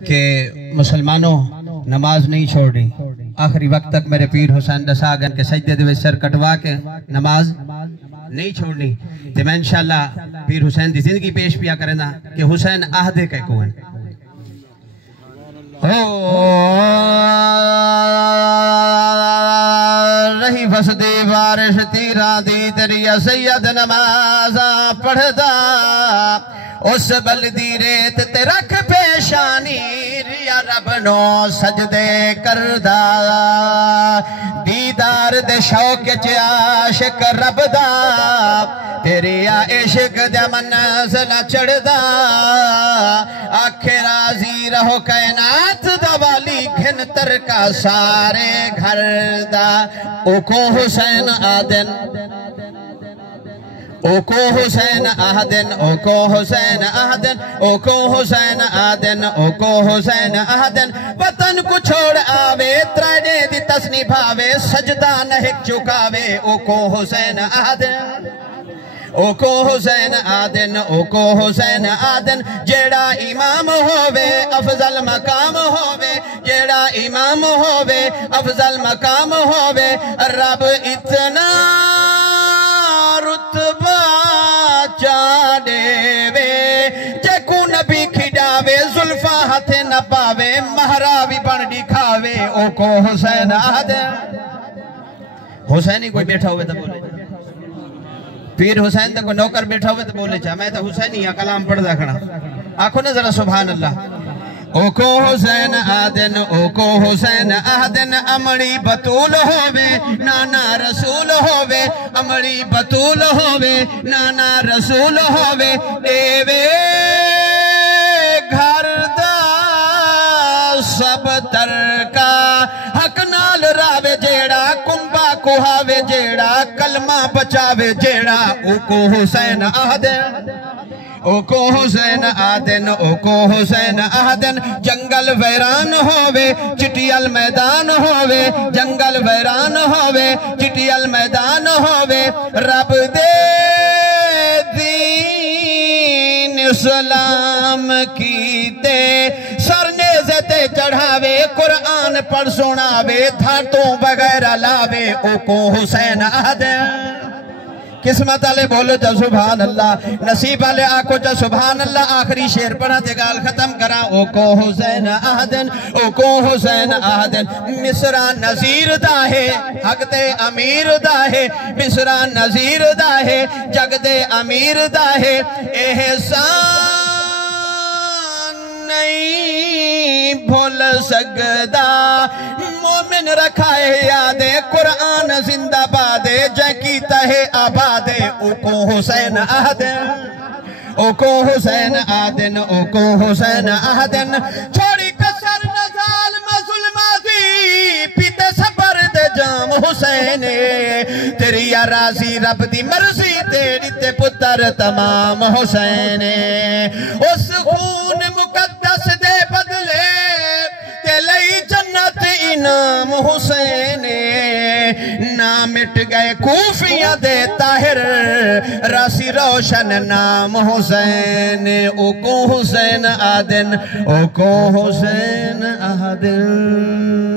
کہ مسلمانوں نماز نہیں چھوڑنی، آخری وقت تک میرے پیر حسین دسا گن کے سجدے دے سر کٹوا کے نماز نہیں چھوڑنی۔ تو میں انشاءاللہ پیر حسین دی زندگی پیش پیا کرنا کہ حسین آہدے کے کوئن رہی فسدی بارش تیرہ دی تیری سید نمازہ پڑھدا اس بلدی ریت تے رکھ پیشانی ریا رب نو سجدے کردہ دیدار دے شوق چے عاشق رب دا تیری عشق دے منزل چڑھدا آنکھیں راضی رہو کائنات دا والی گھن تر کا سارے گھر دا اوکو حسین آدن اوکو حسین آہدن اوکو حسین آہدن اوکو حسین آہدن اوکو حسین آہدن وطن کو چھوڑ آوے ترائنے دی تسنی بھاوے سجدہ نہک چکاوے اوکو حسین آہدن اوکو حسین آدن اوکو حسین آدن جیڑا امام ہووے افضل مقام ہووے جیڑا امام ہووے افضل مقام ہووے رب اتنا رتبہ چاڑے وے جیکو نبی کھڑاوے ظلفہ ہتھ نہ پاوے مہراوی بن دکھاوے اوکو حسین آدن حسینی کوئی بیٹھا ہوئے تو بولے پیر حسین تک کوئی نوکر بیٹھا ہوئے تو بولے چاہ میں تو حسینی یا کلام پڑھ دا کھڑا آنکھوں نے ذرا سبحان اللہ اوکو حسین آدن اوکو حسین آدن امڑی بطول ہووے نانا رسول ہووے امڑی بطول ہووے نانا رسول ہووے ایوے گھر دا سب ترکا حق نال راوے جیڑا کمبا کوہاوے جیڑا کلمہ بچاوے جیڑا اوکو حسین آدن اوکو حسین آدن اوکو حسین آدن جنگل ویران ہووے چٹیل میدان ہووے جنگل ویران ہووے چٹیل میدان ہووے رب دے دین اسلام کیتے سرنیزے تے چڑھاوے قرآن پڑھ سناوے دھاتوں بغیر لاوے اوکو حسین آدن قسمت والے بولو چا سبحان اللہ نصیب والے آکو چا سبحان اللہ آخری شیر پڑھا تے گال ختم کرا اوکو حسین آہدن اوکو حسین آہدن مصرہ نظیر دا ہے حق دے امیر دا ہے مصرہ نظیر دا ہے جگ دے امیر دا ہے احسان نہیں بھول سکدا مومن رکھائے یادے قرآن زندہ بادے جنکی تہے آبادے اوکو حسین آدن اوکو حسین آدن اوکو حسین آدن چھوڑی کسر نظال ظلماتی پیتے سبر دے جام حسین تیری راضی رب دی مرضی تیری تے پتر تمام حسین اس خون مقدس دے بدلے تے لئی جنت انام حسین نہ مٹ گئے کوفیاں دے طاہر راسی روشن نام حسین اوکو حسین آدن اوکو حسین آدن